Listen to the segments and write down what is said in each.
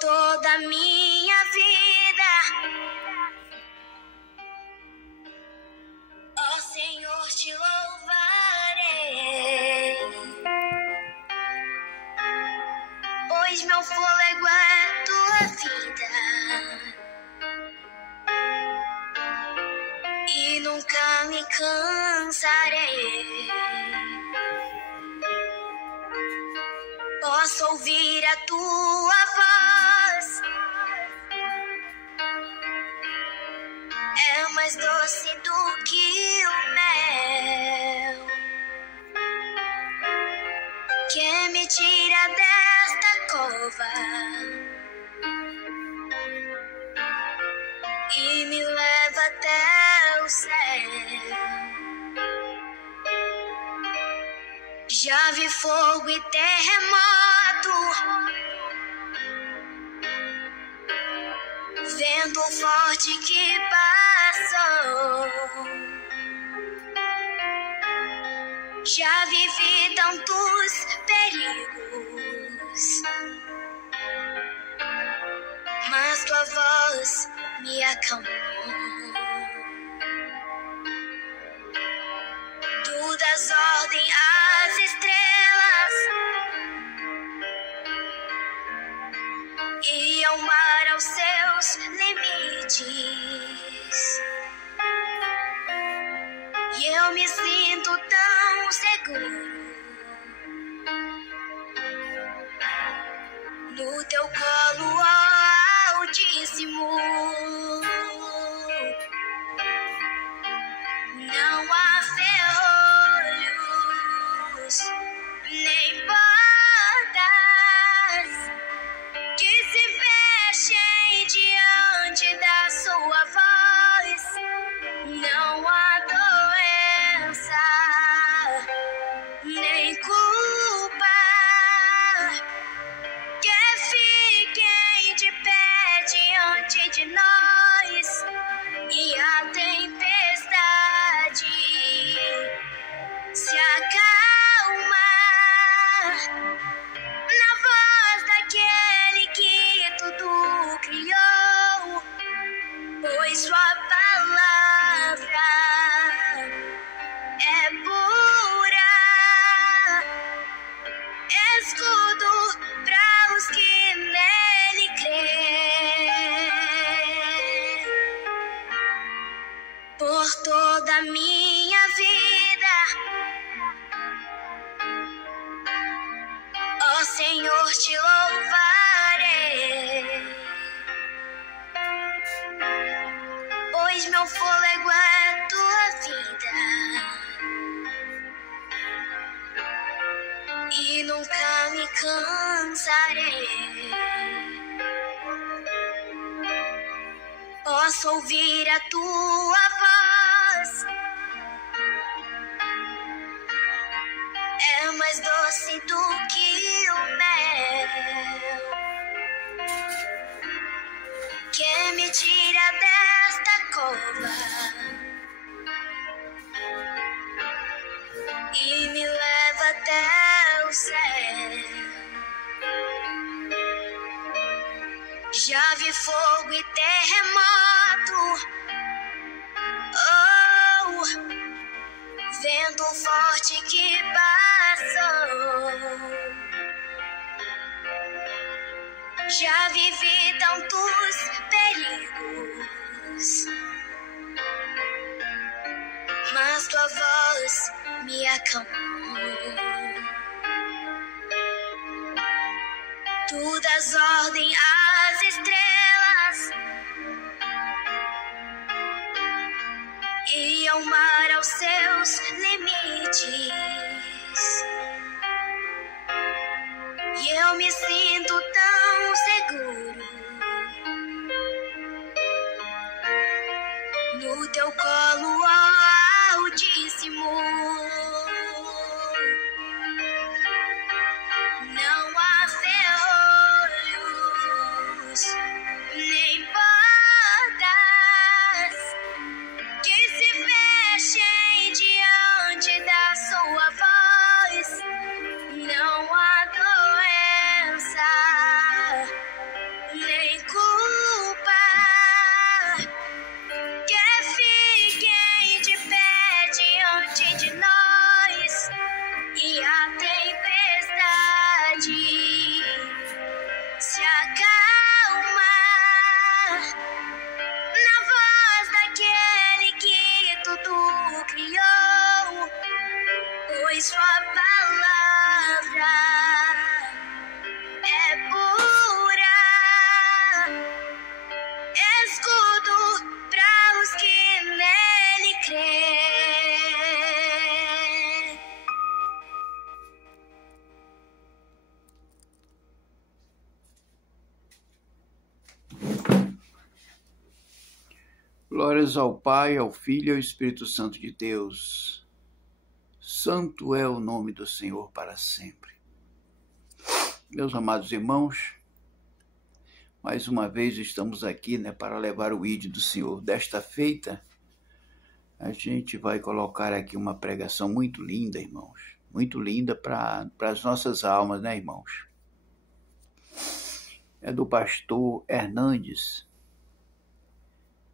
toda a minha vida. Ó Senhor, te louvarei, pois meu fôlego é tua vida e nunca me cansarei. Posso ouvir a tua voz, é mais doce do que o mel, que me tira desta cova e me leva até o céu. Já vi fogo e terremoto, vento forte que passou. Já vivi tantos perigos, mas tua voz me acalmou. Tu das ordem às estrelas e ao mar aos seus limites, e eu me sinto tão seguro no teu colo, ó Altíssimo. Não há ferrolhos nem portas que se fechem diante da sua voz. Não há doença nem culpa que fiquem de pé diante de nós. E a tempestade se acalma na voz daquele que tudo criou, pois sua palavra é pura, escudo para os que nele creem. Por toda a minha vida, ó Senhor, te louvarei, pois meu fôlego é tua vida e nunca me cansarei. Posso ouvir a tua voz, é mais doce do que o mel, que me tira desta cova e me leva até o céu. Já vi fogo e terremoto, oh, vento forte que passou. Já vivi tantos perigos, mas tua voz me acalmou. Tu das ordem às estrelas e ao mar aos seus limites, e eu me sinto tão seguro no teu colo, ó Altíssimo. Não há ferrolhos nem portas que se fechem diante da sua voz. Não há doença tarde se acalma na voz daquele que tudo criou, pois sua palavra é pura, escudo para os que nele crêem. Glórias ao Pai, ao Filho e ao Espírito Santo de Deus. Santo é o nome do Senhor para sempre. Meus amados irmãos, mais uma vez estamos aqui, para levar o ID do Senhor. Desta feita, a gente vai colocar aqui uma pregação muito linda, irmãos. Muito linda para as nossas almas, irmãos? É do pastor Hernandes.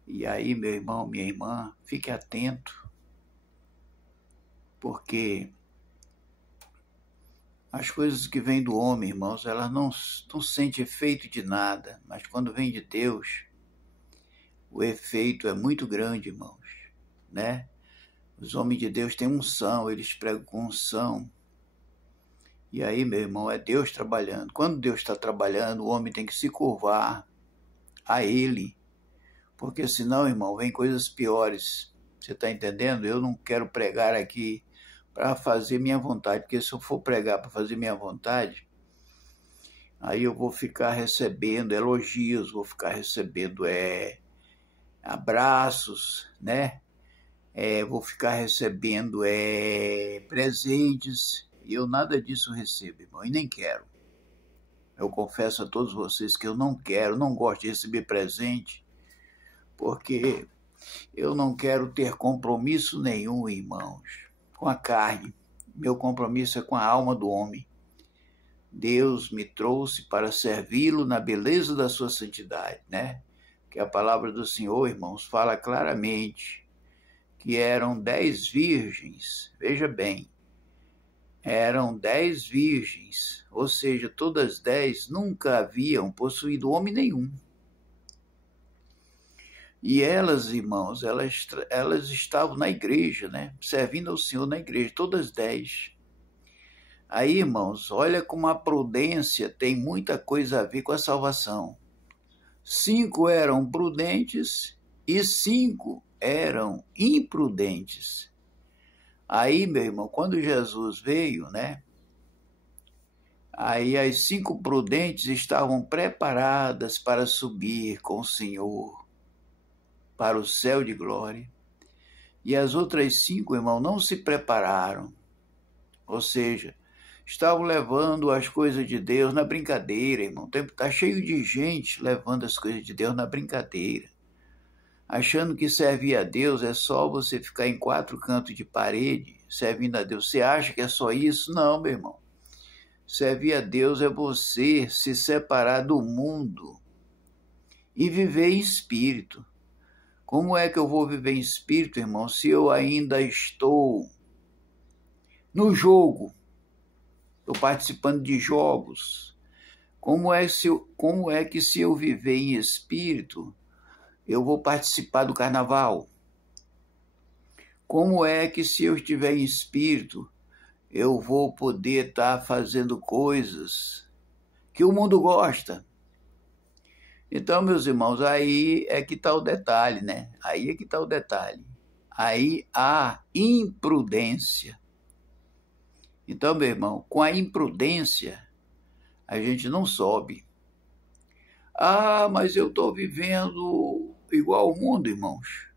E aí, meu irmão, minha irmã, fique atento, porque as coisas que vêm do homem, irmãos, elas não sentem efeito de nada, mas quando vem de Deus, o efeito é muito grande, irmãos, Os homens de Deus têm unção, eles pregam com unção. E aí, meu irmão, é Deus trabalhando. Quando Deus está trabalhando, o homem tem que se curvar a Ele, porque senão, irmão, vem coisas piores. Você está entendendo? Eu não quero pregar aqui para fazer minha vontade, porque se eu for pregar para fazer minha vontade, aí eu vou ficar recebendo elogios, vou ficar recebendo abraços, vou ficar recebendo presentes, e eu nada disso recebo, irmão, e nem quero. Eu confesso a todos vocês que eu não quero, não gosto de receber presente, porque eu não quero ter compromisso nenhum, irmãos, com a carne. Meu compromisso é com a alma do homem. Deus me trouxe para servi-lo na beleza da sua santidade, Que a palavra do Senhor, irmãos, fala claramente que eram 10 virgens, veja bem, eram 10 virgens, ou seja, todas 10 nunca haviam possuído homem nenhum. E elas, irmãos, elas estavam na igreja, servindo ao Senhor na igreja, todas 10. Aí, irmãos, olha como a prudência tem muita coisa a ver com a salvação. 5 eram prudentes e 5 eram imprudentes. Aí, meu irmão, quando Jesus veio, aí as 5 prudentes estavam preparadas para subir com o Senhor para o céu de glória, e as outras 5, irmão, não se prepararam, ou seja, estavam levando as coisas de Deus na brincadeira, irmão. O tempo está cheio de gente levando as coisas de Deus na brincadeira, achando que servir a Deus é só você ficar em 4 cantos de parede servindo a Deus. Você acha que é só isso? Não, meu irmão. Servir a Deus é você se separar do mundo e viver em espírito. Como é que eu vou viver em espírito, irmão, se eu ainda estou no jogo? Estou participando de jogos. Como é que se eu viver em espírito, eu vou participar do carnaval? Como é que se eu estiver em espírito, eu vou poder estar fazendo coisas que o mundo gosta? Então, meus irmãos, aí é que está o detalhe, Aí é que está o detalhe. Aí há imprudência. Então, meu irmão, com a imprudência, a gente não sobe. Ah, mas eu estou vivendo igual ao mundo, irmãos.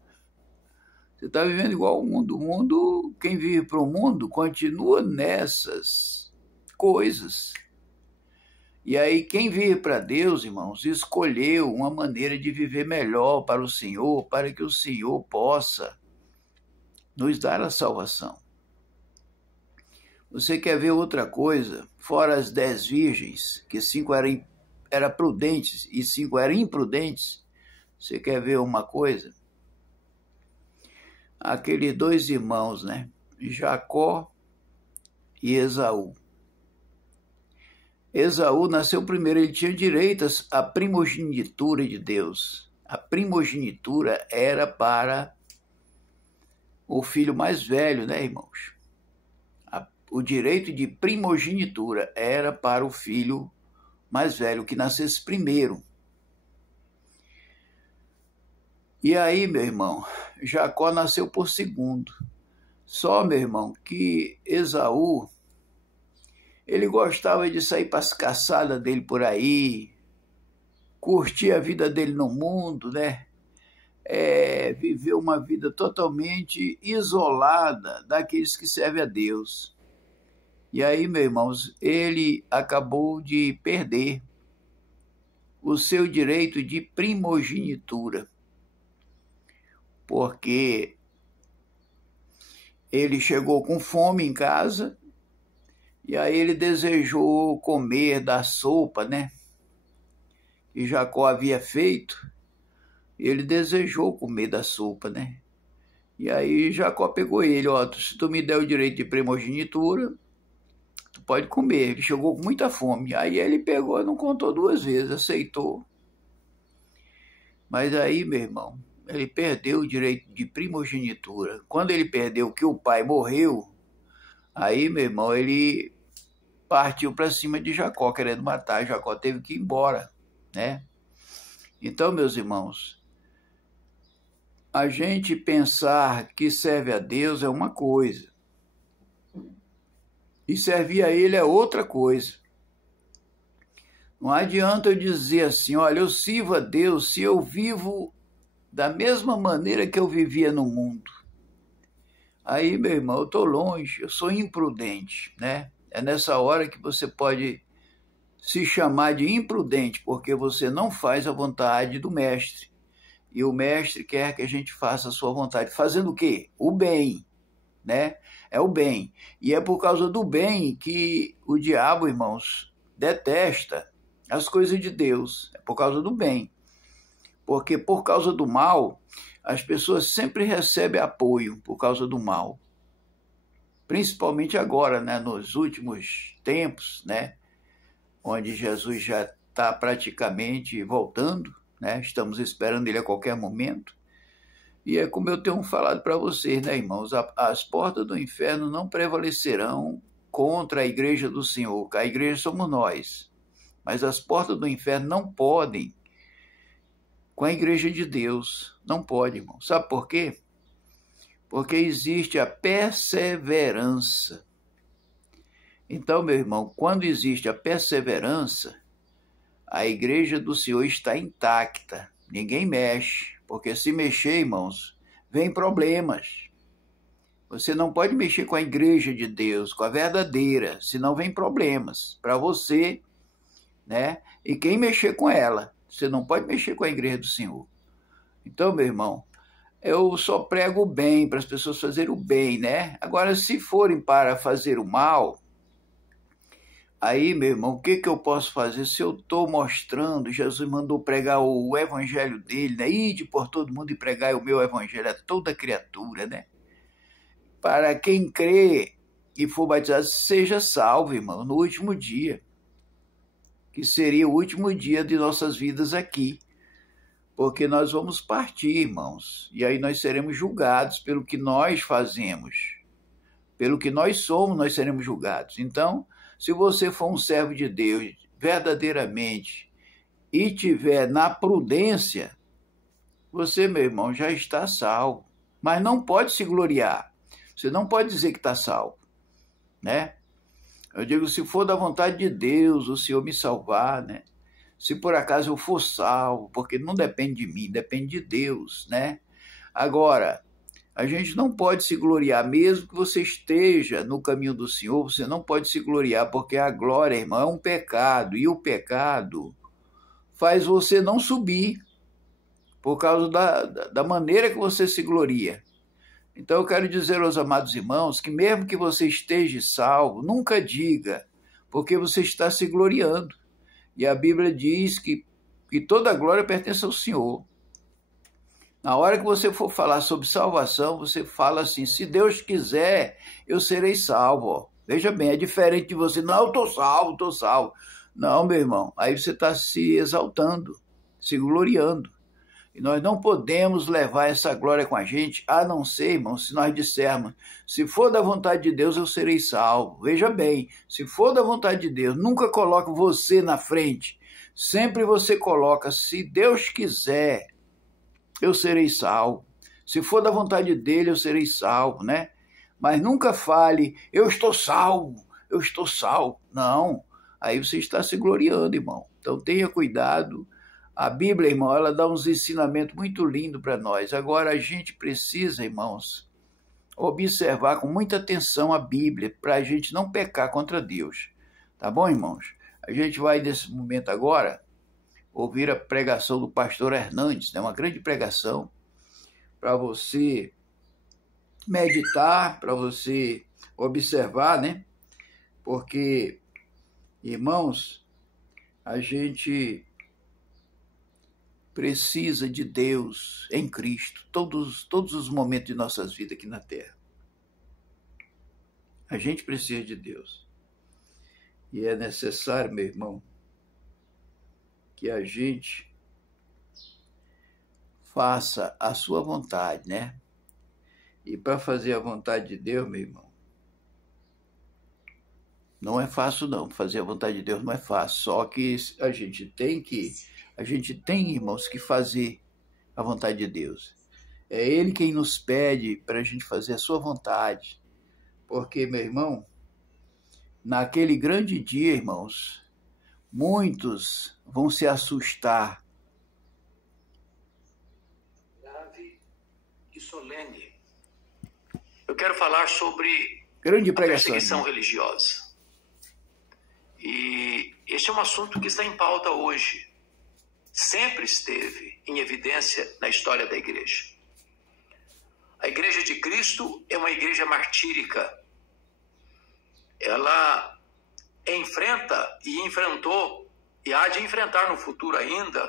Você está vivendo igual ao mundo. O mundo, quem vive para o mundo, continua nessas coisas. E aí, quem vive para Deus, irmãos, escolheu uma maneira de viver melhor para o Senhor, para que o Senhor possa nos dar a salvação. Você quer ver outra coisa? Fora as 10 virgens, que 5 eram prudentes e 5 eram imprudentes, você quer ver uma coisa? Aqueles 2 irmãos, Jacó e Esaú. Esaú nasceu primeiro, ele tinha direito à primogenitura de Deus. A primogenitura era para o filho mais velho, né, irmãos? O direito de primogenitura era para o filho mais velho, que nascesse primeiro. E aí, meu irmão, Jacó nasceu por segundo. Só, meu irmão, que Esaú, ele gostava de sair para as caçadas dele por aí, curtir a vida dele no mundo, né? Viver uma vida totalmente isolada daqueles que servem a Deus. E aí, meus irmãos, ele acabou de perder o seu direito de primogenitura, porque ele chegou com fome em casa e aí ele desejou comer da sopa, né, que Jacó havia feito. Ele desejou comer da sopa, né? E aí Jacó pegou ele, ó, se tu me der o direito de primogenitura, tu pode comer. Ele chegou com muita fome. Aí ele pegou, não contou duas vezes, aceitou. Mas aí, meu irmão, ele perdeu o direito de primogenitura. Quando ele perdeu que o pai morreu, aí, meu irmão, ele partiu para cima de Jacó, querendo matar. Jacó teve que ir embora, né? Então, meus irmãos, a gente pensar que serve a Deus é uma coisa, e servir a Ele é outra coisa. Não adianta eu dizer assim, olha, eu sirvo a Deus se eu vivo da mesma maneira que eu vivia no mundo. Aí, meu irmão, eu estou longe, eu sou imprudente, né? É nessa hora que você pode se chamar de imprudente, porque você não faz a vontade do mestre. E o mestre quer que a gente faça a sua vontade. Fazendo o quê? O bem, né? É o bem. E é por causa do bem que o diabo, irmãos, detesta as coisas de Deus. É por causa do bem. Porque por causa do mal, as pessoas sempre recebem apoio por causa do mal. Principalmente agora, né? Nos últimos tempos, né? Onde Jesus já está praticamente voltando, né? Estamos esperando ele a qualquer momento. E é como eu tenho falado para vocês, né, irmãos? As portas do inferno não prevalecerão contra a igreja do Senhor. A igreja somos nós. Mas as portas do inferno não podem com a igreja de Deus. Não pode, irmão. Sabe por quê? Porque existe a perseverança. Então, meu irmão, quando existe a perseverança, a igreja do Senhor está intacta, ninguém mexe, porque se mexer, irmãos, vem problemas. Você não pode mexer com a igreja de Deus, com a verdadeira, senão vem problemas para você, né? E quem mexer com ela, você não pode mexer com a igreja do Senhor. Então, meu irmão, eu só prego o bem, para as pessoas fazerem o bem, né? Agora, se forem para fazer o mal, aí, meu irmão, o que eu posso fazer se eu estou mostrando? Jesus mandou pregar o evangelho dele, né? Ide por todo mundo e pregar o meu evangelho a toda criatura, né? Para quem crê e for batizado, seja salvo, irmão, no último dia, que seria o último dia de nossas vidas aqui, porque nós vamos partir, irmãos, e aí nós seremos julgados pelo que nós fazemos, pelo que nós somos, nós seremos julgados. Então, se você for um servo de Deus verdadeiramente e tiver na prudência, você, meu irmão, já está salvo. Mas não pode se gloriar. Você não pode dizer que está salvo, né? Eu digo, se for da vontade de Deus, o Senhor me salvar, né? Se por acaso eu for salvo, porque não depende de mim, depende de Deus, né? Agora, a gente não pode se gloriar, mesmo que você esteja no caminho do Senhor, você não pode se gloriar, porque a glória, irmão, é um pecado, e o pecado faz você não subir, por causa da maneira que você se gloria. Então eu quero dizer aos amados irmãos, que mesmo que você esteja salvo, nunca diga, porque você está se gloriando. E a Bíblia diz que toda a glória pertence ao Senhor. Na hora que você for falar sobre salvação, você fala assim, se Deus quiser, eu serei salvo. Veja bem, é diferente de você, não, eu estou salvo, estou salvo. Não, meu irmão, aí você está se exaltando, se gloriando. E nós não podemos levar essa glória com a gente, a não ser, irmão, se nós dissermos, se for da vontade de Deus, eu serei salvo. Veja bem, se for da vontade de Deus, nunca coloque você na frente. Sempre você coloca, se Deus quiser, eu serei salvo. Se for da vontade dele, eu serei salvo, né? Mas nunca fale, eu estou salvo, eu estou salvo. Não, aí você está se gloriando, irmão. Então tenha cuidado. A Bíblia, irmão, ela dá uns ensinamentos muito lindos para nós. Agora a gente precisa, irmãos, observar com muita atenção a Bíblia para a gente não pecar contra Deus. Tá bom, irmãos? A gente vai, nesse momento agora, ouvir a pregação do pastor Hernandes, né? Uma grande pregação para você meditar, para você observar, né? Porque, irmãos, a gente precisa de Deus em Cristo, todos os momentos de nossas vidas aqui na Terra. A gente precisa de Deus. E é necessário, meu irmão, que a gente faça a sua vontade, né? E para fazer a vontade de Deus, meu irmão, não é fácil não. Fazer a vontade de Deus não é fácil. Só que a gente tem, irmãos, que fazer a vontade de Deus. É Ele quem nos pede para a gente fazer a sua vontade. Porque, meu irmão, naquele grande dia, irmãos, muitos vão se assustar. Grave e solene. Eu quero falar sobre Grande a pregação, perseguição irmão. religiosa. E este é um assunto que está em pauta hoje. Sempre esteve em evidência na história da igreja. A Igreja de Cristo é uma igreja martírica. Ela enfrenta e enfrentou e há de enfrentar no futuro ainda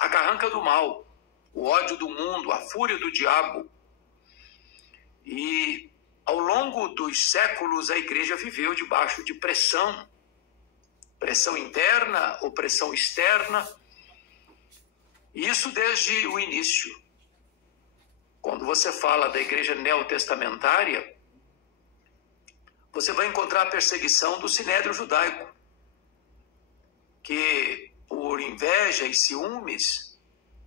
a carranca do mal, o ódio do mundo, a fúria do diabo. E ao longo dos séculos a igreja viveu debaixo de pressão interna, opressão externa. Isso desde o início. Quando você fala da igreja neotestamentária, você vai encontrar a perseguição do sinédrio judaico, que por inveja e ciúmes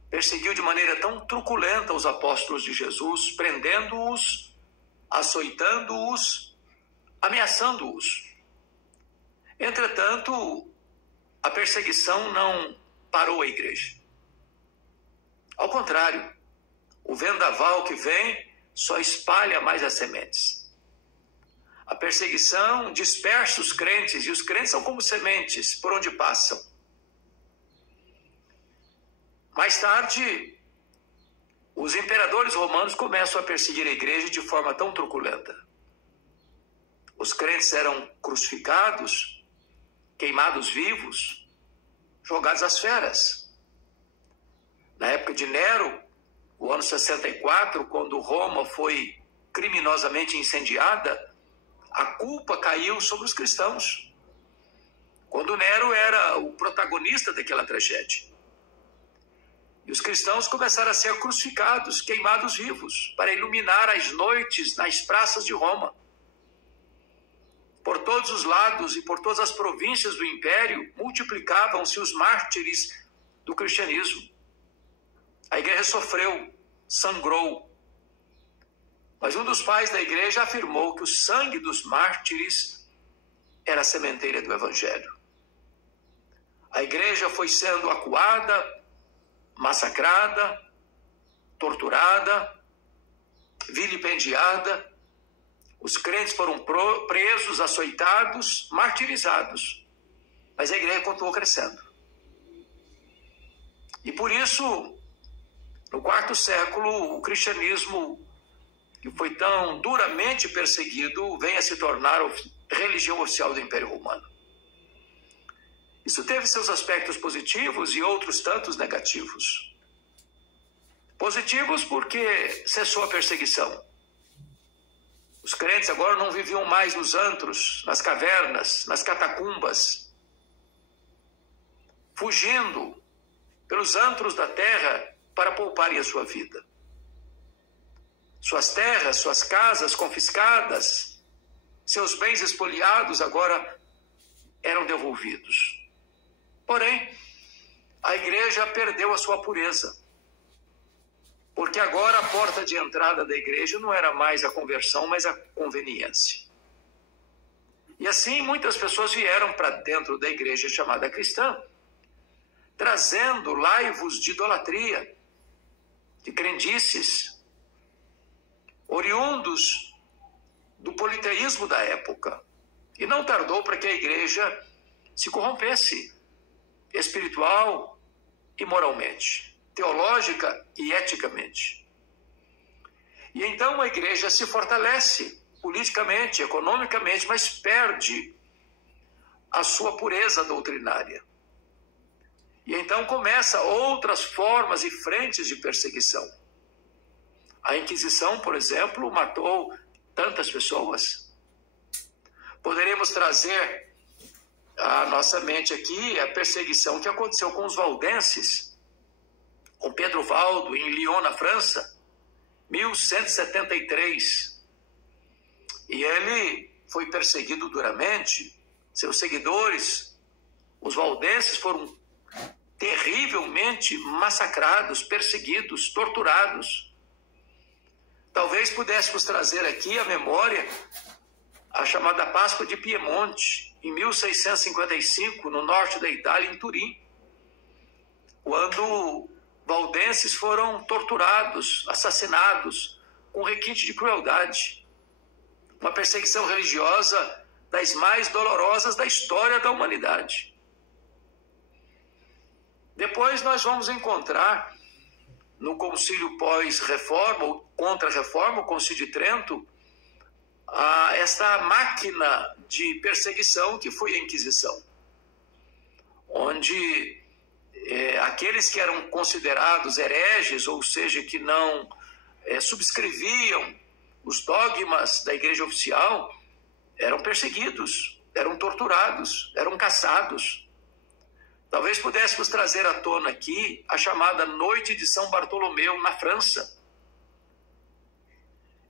perseguiu de maneira tão truculenta os apóstolos de Jesus, prendendo-os, açoitando-os, ameaçando-os. Entretanto, a perseguição não parou a igreja. Ao contrário, o vendaval que vem só espalha mais as sementes. A perseguição dispersa os crentes, e os crentes são como sementes por onde passam. Mais tarde, os imperadores romanos começam a perseguir a igreja de forma tão truculenta. Os crentes eram crucificados, queimados vivos, jogados às feras. Na época de Nero, o ano 64, quando Roma foi criminosamente incendiada, a culpa caiu sobre os cristãos, quando Nero era o protagonista daquela tragédia. E os cristãos começaram a ser crucificados, queimados vivos, para iluminar as noites nas praças de Roma. Por todos os lados e por todas as províncias do império, multiplicavam-se os mártires do cristianismo. A igreja sofreu, sangrou. Mas um dos pais da igreja afirmou que o sangue dos mártires era a sementeira do evangelho. A igreja foi sendo acuada, massacrada, torturada, vilipendiada. Os crentes foram presos, açoitados, martirizados. Mas a igreja continuou crescendo. E por isso, no quarto século, o cristianismo, que foi tão duramente perseguido, vem a se tornar religião oficial do Império Romano. Isso teve seus aspectos positivos e outros tantos negativos. Positivos porque cessou a perseguição. Os crentes agora não viviam mais nos antros, nas cavernas, nas catacumbas. fugindo pelos antros da terra para pouparem a sua vida. Suas terras, suas casas confiscadas, seus bens espoliados agora eram devolvidos. Porém, a igreja perdeu a sua pureza, porque agora a porta de entrada da igreja não era mais a conversão, mas a conveniência. E assim muitas pessoas vieram para dentro da igreja chamada cristã, trazendo laivos de idolatria, de crendices, oriundos do politeísmo da época. E não tardou para que a igreja se corrompesse espiritual e moralmente, teológica e eticamente. E então a igreja se fortalece politicamente, economicamente, mas perde a sua pureza doutrinária. E então começa outras formas e frentes de perseguição. A Inquisição, por exemplo, matou tantas pessoas. Poderemos trazer à nossa mente aqui a perseguição que aconteceu com os valdenses, com Pedro Valdo, em Lyon, na França, 1173. E ele foi perseguido duramente. Seus seguidores, os valdenses, foram terrivelmente massacrados, perseguidos, torturados. Talvez pudéssemos trazer aqui a memória a chamada Páscoa de Piemonte, em 1655, no norte da Itália, em Turim, quando valdenses foram torturados, assassinados, com requinte de crueldade. Uma perseguição religiosa das mais dolorosas da história da humanidade. Depois nós vamos encontrar no concílio pós-reforma, ou contra-reforma, o concílio de Trento, esta máquina de perseguição que foi a Inquisição, onde aqueles que eram considerados hereges, ou seja, que não subscreviam os dogmas da igreja oficial, eram perseguidos, eram torturados, eram caçados. Talvez pudéssemos trazer à tona aqui a chamada Noite de São Bartolomeu, na França.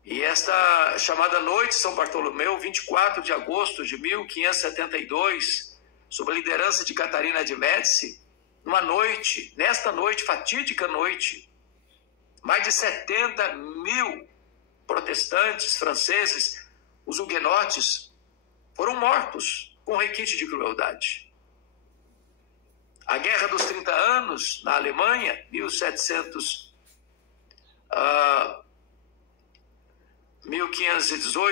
E esta chamada Noite de São Bartolomeu, 24 de agosto de 1572, sob a liderança de Catarina de Médici, nesta noite, fatídica noite, mais de 70 mil protestantes franceses, os huguenotes, foram mortos com requinte de crueldade. A Guerra dos 30 Anos, na Alemanha, 1518,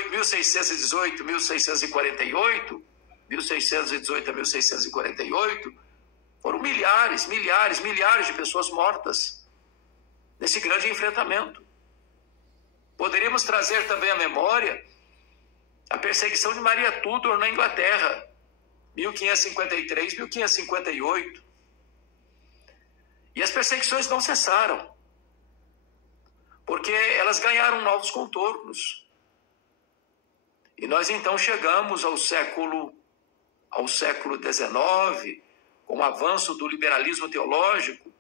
1618 a 1648, foram milhares de pessoas mortas nesse grande enfrentamento. Poderíamos trazer também à memória a perseguição de Maria Tudor na Inglaterra, 1553, 1558. E as perseguições não cessaram, porque elas ganharam novos contornos. E nós então chegamos ao século XIX, com o avanço do liberalismo teológico,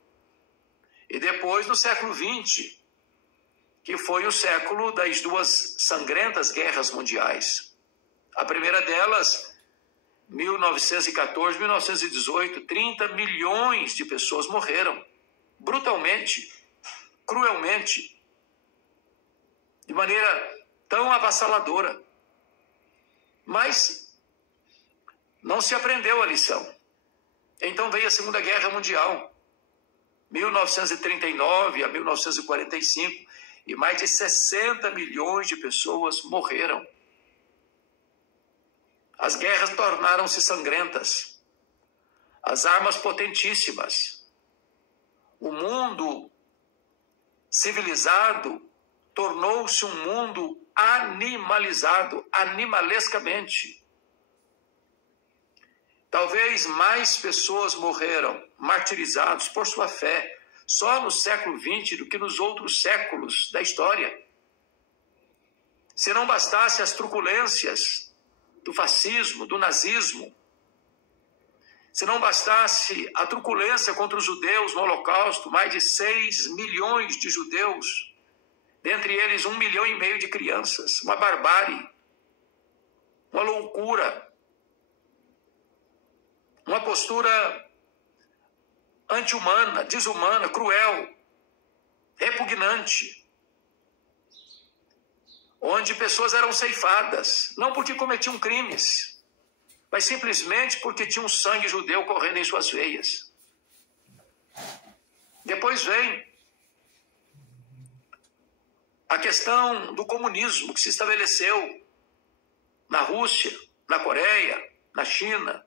e depois no século XX, que foi o século das duas sangrentas guerras mundiais. A primeira delas, 1914, 1918, 30 milhões de pessoas morreram, brutalmente, cruelmente, de maneira tão avassaladora. Mas não se aprendeu a lição. Então veio a Segunda Guerra Mundial, 1939 a 1945, e mais de 60 milhões de pessoas morreram. As guerras tornaram-se sangrentas, as armas potentíssimas. O mundo civilizado tornou-se um mundo animalizado, animalescamente. Talvez mais pessoas morreram martirizados por sua fé só no século XX do que nos outros séculos da história. Se não bastasse as truculências do fascismo, do nazismo, Se não bastasse a truculência contra os judeus no Holocausto, mais de 6 milhões de judeus, dentre eles 1,5 milhão de crianças, uma barbárie, uma loucura, uma postura anti-humana, desumana, cruel, repugnante, onde pessoas eram ceifadas, não porque cometiam crimes, mas simplesmente porque tinham sangue judeu correndo em suas veias. Depois vem a questão do comunismo que se estabeleceu na Rússia, na Coreia, na China,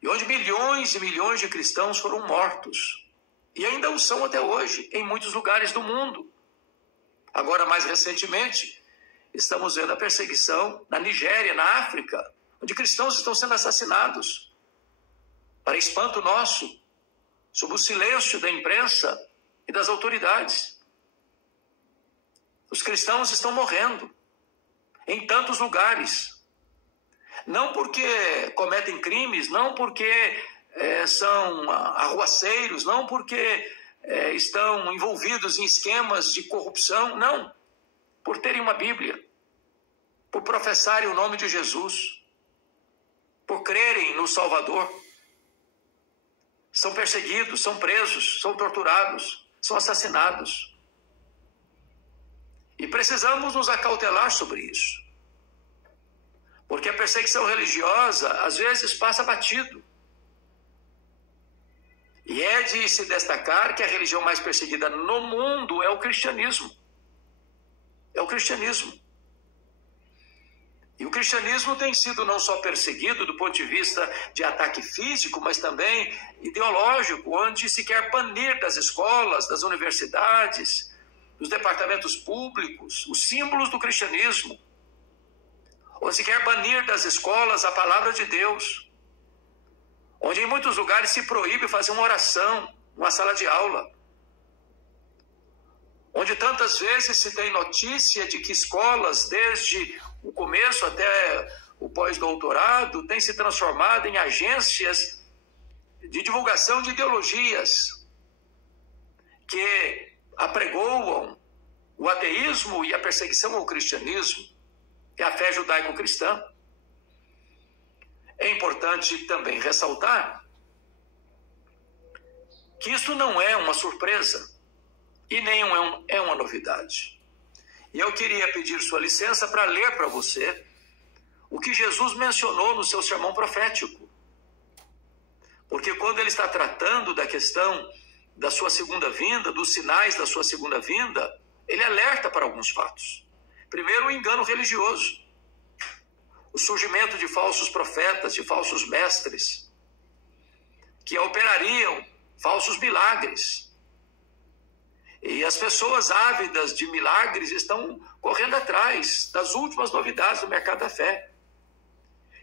e onde milhões e milhões de cristãos foram mortos, e ainda o são até hoje, em muitos lugares do mundo. Agora, mais recentemente, estamos vendo a perseguição na Nigéria, na África, onde cristãos estão sendo assassinados, para espanto nosso, sob o silêncio da imprensa e das autoridades. Os cristãos estão morrendo em tantos lugares, não porque cometem crimes, não porque são arruaceiros, não porque estão envolvidos em esquemas de corrupção, não, por terem uma Bíblia, por professarem o nome de Jesus, por crerem no Salvador. São perseguidos, são presos, são torturados, são assassinados. E precisamos nos acautelar sobre isso, porque a perseguição religiosa às vezes passa batido. E é de se destacar que a religião mais perseguida no mundo é o cristianismo. É o cristianismo. E o cristianismo tem sido não só perseguido do ponto de vista de ataque físico, mas também ideológico, onde se quer banir das escolas, das universidades, dos departamentos públicos, os símbolos do cristianismo. Onde se quer banir das escolas a palavra de Deus. Onde em muitos lugares se proíbe fazer uma oração, uma sala de aula. Onde tantas vezes se tem notícia de que escolas, desde o começo até o pós-doutorado, têm se transformado em agências de divulgação de ideologias que apregoam o ateísmo e a perseguição ao cristianismo e a fé judaico-cristã. É importante também ressaltar que isso não é uma surpresa e nem é uma novidade. E eu queria pedir sua licença para ler para você o que Jesus mencionou no seu sermão profético. Porque quando ele está tratando da questão da sua segunda vinda, dos sinais da sua segunda vinda, ele alerta para alguns fatos. Primeiro, o engano religioso. O surgimento de falsos profetas, de falsos mestres, que operariam falsos milagres. E as pessoas ávidas de milagres estão correndo atrás das últimas novidades do mercado da fé.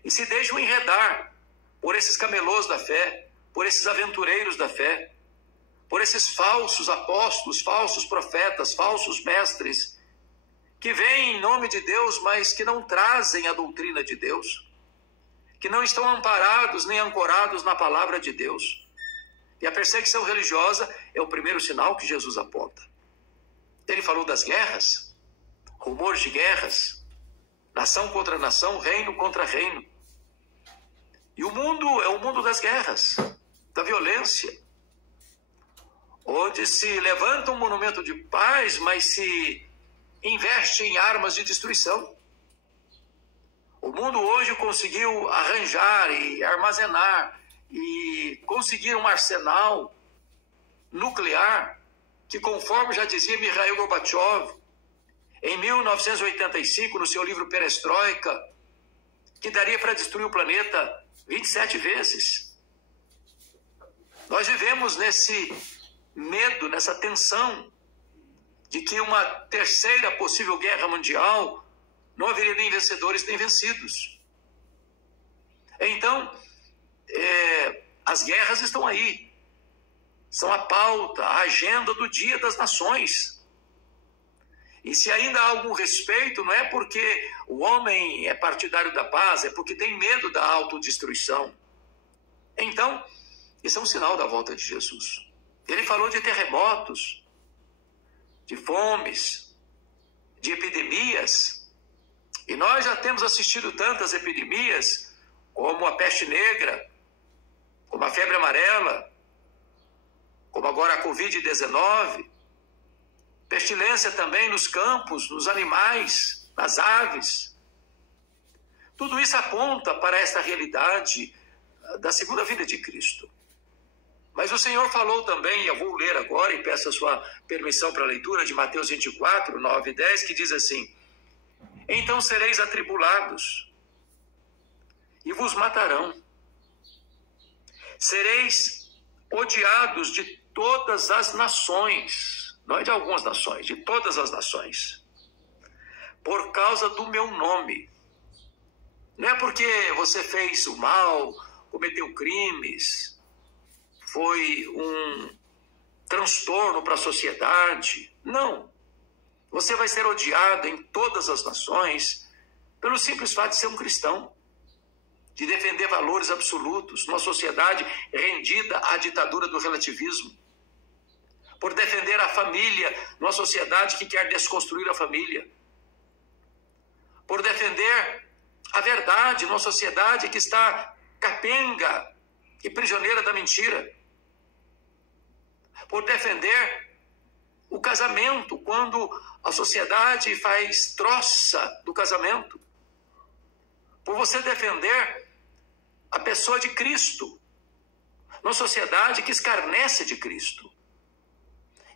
E se deixam enredar por esses camelôs da fé, por esses aventureiros da fé, por esses falsos apóstolos, falsos profetas, falsos mestres, que vêm em nome de Deus, mas que não trazem a doutrina de Deus, que não estão amparados nem ancorados na palavra de Deus. E a perseguição religiosa é o primeiro sinal que Jesus aponta. Ele falou das guerras, rumores de guerras, nação contra nação, reino contra reino. E o mundo é o mundo das guerras, da violência, onde se levanta um monumento de paz, mas se investe em armas de destruição. O mundo hoje conseguiu arranjar e armazenar e conseguir um arsenal nuclear que, conforme já dizia Mikhail Gorbachev, em 1985, no seu livro Perestroika, que daria para destruir o planeta 27 vezes. Nós vivemos nesse medo, nessa tensão de que uma terceira possível guerra mundial não haveria nem vencedores nem vencidos. Então, as guerras estão aí. São a pauta, a agenda do Dia das Nações. E se ainda há algum respeito, não é porque o homem é partidário da paz, é porque tem medo da autodestruição. Então, isso é um sinal da volta de Jesus. Ele falou de terremotos, de fomes, de epidemias. E nós já temos assistido tantas epidemias, como a peste negra, como a febre amarela, como agora a Covid-19, pestilência também nos campos, nos animais, nas aves. Tudo isso aponta para esta realidade da segunda vinda de Cristo. Mas o Senhor falou também, eu vou ler agora e peço a sua permissão para a leitura de Mateus 24, 9 e 10, que diz assim: então sereis atribulados e vos matarão. Sereis odiados de todas as nações, não é de algumas nações, de todas as nações, por causa do meu nome. Não é porque você fez o mal, cometeu crimes, foi um transtorno para a sociedade. Não. Você vai ser odiado em todas as nações pelo simples fato de ser um cristão, de defender valores absolutos numa sociedade rendida à ditadura do relativismo, por defender a família numa sociedade que quer desconstruir a família, por defender a verdade numa sociedade que está capenga e prisioneira da mentira, por defender o casamento quando a sociedade faz troça do casamento, por você defender a pessoa de Cristo numa sociedade que escarnece de Cristo.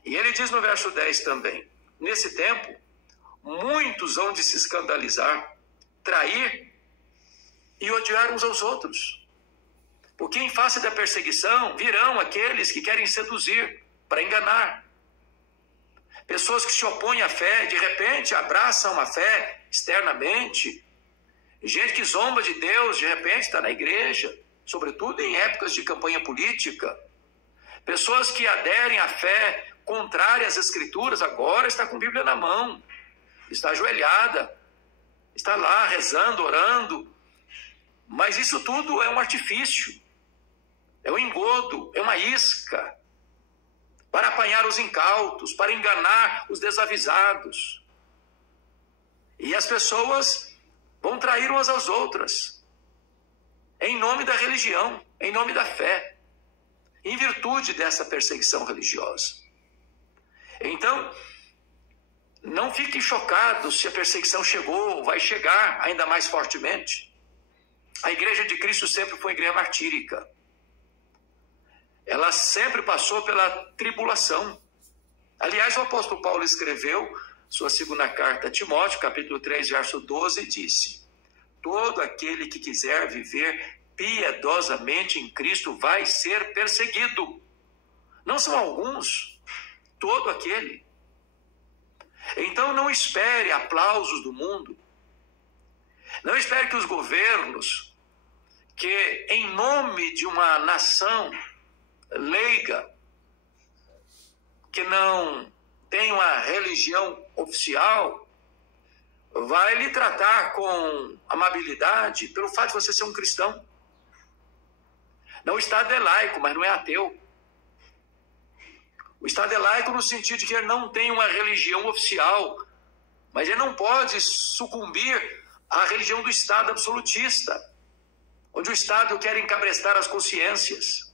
E ele diz no verso 10 também: nesse tempo, muitos hão de se escandalizar, trair e odiar uns aos outros. Porque em face da perseguição virão aqueles que querem seduzir para enganar. Pessoas que se opõem à fé, de repente abraçam a fé externamente. Gente que zomba de Deus, de repente está na igreja, sobretudo em épocas de campanha política. Pessoas que aderem à fé contrária às Escrituras, agora está com a Bíblia na mão, está ajoelhada, está lá rezando, orando. Mas isso tudo é um artifício, é um engodo, é uma isca, para apanhar os incautos, para enganar os desavisados. E as pessoas vão trair umas às outras, em nome da religião, em nome da fé, em virtude dessa perseguição religiosa. Então, não fiquem chocados se a perseguição chegou ou vai chegar ainda mais fortemente. A igreja de Cristo sempre foi uma igreja martírica. Ela sempre passou pela tribulação. Aliás, o apóstolo Paulo escreveu sua segunda carta a Timóteo, capítulo 3, verso 12, e disse: todo aquele que quiser viver piedosamente em Cristo vai ser perseguido. Não são alguns, todo aquele. Então não espere aplausos do mundo. Não espere que os governos, que em nome de uma nação leiga, que não tem uma religião oficial, vai lhe tratar com amabilidade pelo fato de você ser um cristão. Não, o Estado é laico, mas não é ateu. O Estado é laico no sentido de que ele não tem uma religião oficial, mas ele não pode sucumbir à religião do Estado absolutista, onde o Estado quer encabrestar as consciências,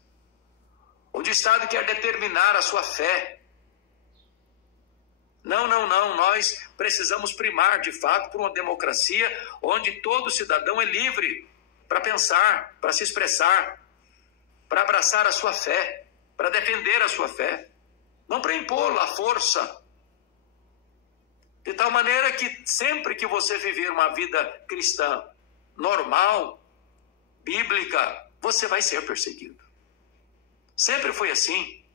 onde o Estado quer determinar a sua fé. Não, nós precisamos primar, de fato, por uma democracia onde todo cidadão é livre para pensar, para se expressar, para abraçar a sua fé, para defender a sua fé, não para impô-la à força. De tal maneira que sempre que você viver uma vida cristã normal, bíblica, você vai ser perseguido. Sempre foi assim,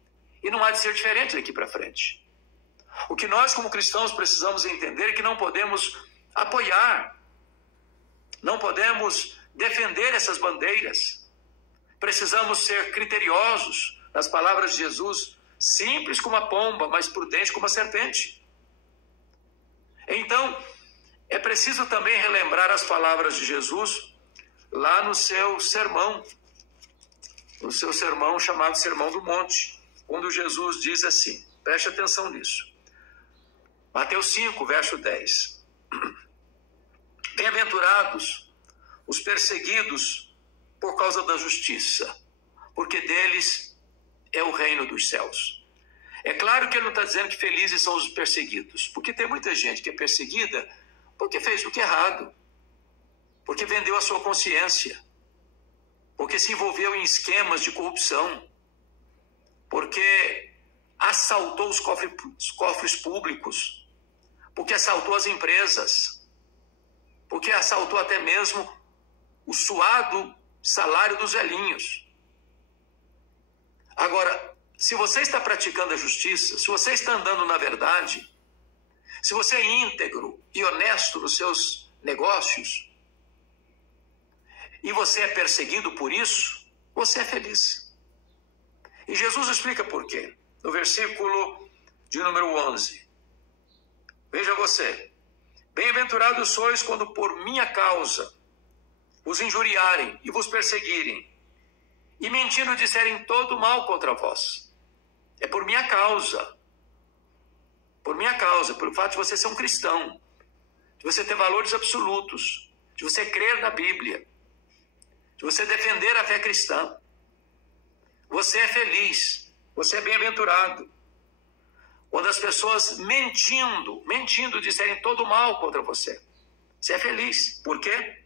e não há de ser diferente daqui para frente. O que nós, como cristãos, precisamos entender é que não podemos apoiar, não podemos defender essas bandeiras. Precisamos ser criteriosos, nas palavras de Jesus, simples como a pomba, mas prudente como a serpente. Então, é preciso também relembrar as palavras de Jesus lá no seu sermão, no seu sermão chamado Sermão do Monte, quando Jesus diz assim, preste atenção nisso. Mateus 5, verso 10. Bem-aventurados os perseguidos por causa da justiça, porque deles é o reino dos céus. É claro que ele não está dizendo que felizes são os perseguidos, porque tem muita gente que é perseguida porque fez o que é errado, porque vendeu a sua consciência, porque se envolveu em esquemas de corrupção, porque assaltou os cofres públicos, porque assaltou as empresas, porque assaltou até mesmo o suado salário dos velhinhos. Agora, se você está praticando a justiça, se você está andando na verdade, se você é íntegro e honesto nos seus negócios, e você é perseguido por isso, você é feliz. E Jesus explica por quê. No versículo de número 11. Veja você. Bem-aventurados sois quando por minha causa os injuriarem e vos perseguirem, e mentindo disserem todo mal contra vós. É por minha causa. Por minha causa, pelo fato de você ser um cristão, de você ter valores absolutos, de você crer na Bíblia, de você defender a fé cristã. Você é feliz, você é bem-aventurado. Quando as pessoas mentindo, disserem todo mal contra você, você é feliz. Por quê?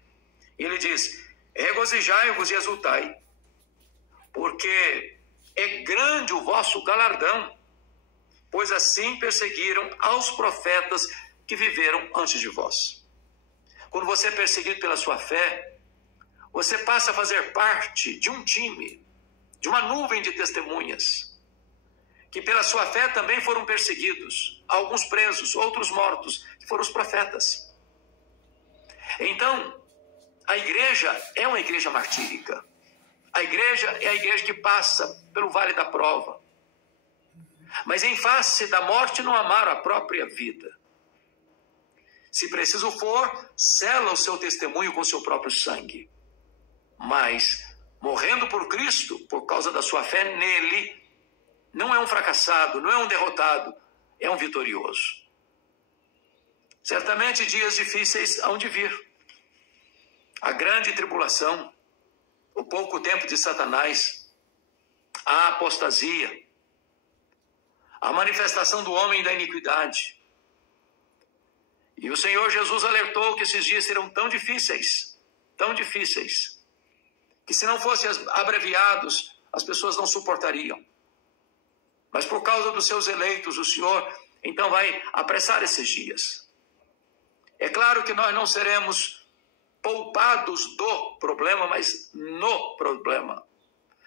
Ele diz, regozijai-vos e exultai, porque é grande o vosso galardão, pois assim perseguiram aos profetas que viveram antes de vós. Quando você é perseguido pela sua fé, você passa a fazer parte de um time, de uma nuvem de testemunhas, que pela sua fé também foram perseguidos, alguns presos, outros mortos, que foram os profetas. Então, a igreja é uma igreja martírica. A igreja é a igreja que passa pelo vale da prova. Mas em face da morte não amaram a própria vida. Se preciso for, sela o seu testemunho com seu próprio sangue. Mas, morrendo por Cristo, por causa da sua fé nele, não é um fracassado, não é um derrotado, é um vitorioso. Certamente dias difíceis hão de vir. A grande tribulação, o pouco tempo de Satanás, a apostasia, a manifestação do homem da iniquidade. E o Senhor Jesus alertou que esses dias serão tão difíceis, que se não fossem abreviados, as pessoas não suportariam. Mas por causa dos seus eleitos, o Senhor então vai apressar esses dias. É claro que nós não seremos poupados do problema, mas no problema.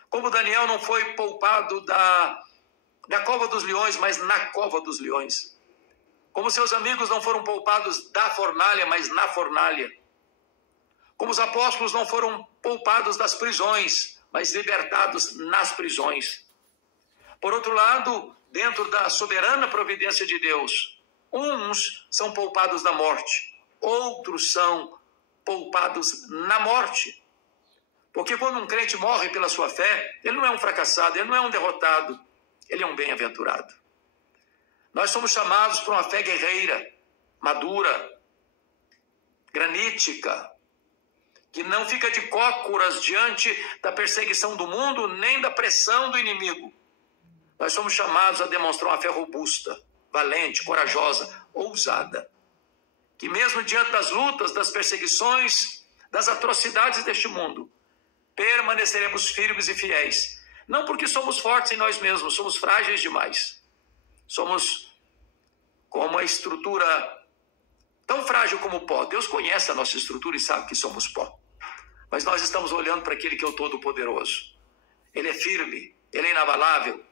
Como Daniel não foi poupado da cova dos leões, mas na cova dos leões. Como seus amigos não foram poupados da fornalha, mas na fornalha. Como os apóstolos não foram poupados das prisões, mas libertados nas prisões. Por outro lado, dentro da soberana providência de Deus, uns são poupados da morte, outros são poupados na morte. Porque quando um crente morre pela sua fé, ele não é um fracassado, ele não é um derrotado, ele é um bem-aventurado. Nós somos chamados para uma fé guerreira, madura, granítica, que não fica de cócoras diante da perseguição do mundo, nem da pressão do inimigo. Nós somos chamados a demonstrar uma fé robusta, valente, corajosa, ousada, que mesmo diante das lutas, das perseguições, das atrocidades deste mundo, permaneceremos firmes e fiéis. Não porque somos fortes em nós mesmos, somos frágeis demais. Somos como uma estrutura tão frágil como o pó. Deus conhece a nossa estrutura e sabe que somos pó. Mas nós estamos olhando para aquele que é o Todo-Poderoso. Ele é firme, ele é inabalável.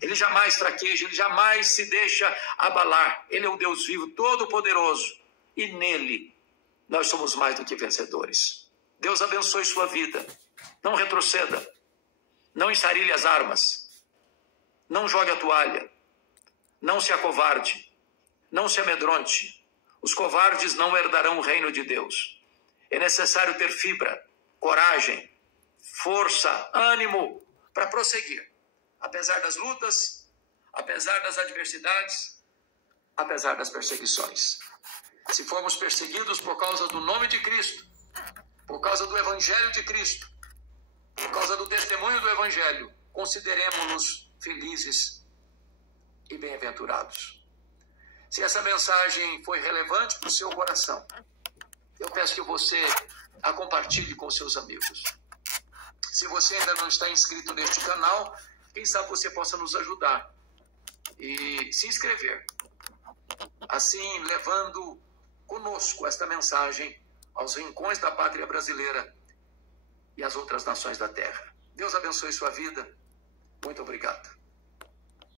Ele jamais fraqueja, ele jamais se deixa abalar. Ele é um Deus vivo, todo-poderoso. E nele nós somos mais do que vencedores. Deus abençoe sua vida. Não retroceda. Não ensarilhe as armas. Não jogue a toalha. Não se acovarde. Não se amedronte. Os covardes não herdarão o reino de Deus. É necessário ter fibra, coragem, força, ânimo para prosseguir, apesar das lutas, apesar das adversidades, apesar das perseguições. Se formos perseguidos por causa do nome de Cristo, por causa do Evangelho de Cristo, por causa do testemunho do Evangelho, consideremos-nos felizes e bem-aventurados. Se essa mensagem foi relevante para o seu coração, eu peço que você a compartilhe com seus amigos. Se você ainda não está inscrito neste canal, quem sabe você possa nos ajudar e se inscrever. Assim, levando conosco esta mensagem aos rincões da pátria brasileira e às outras nações da terra. Deus abençoe sua vida. Muito obrigado.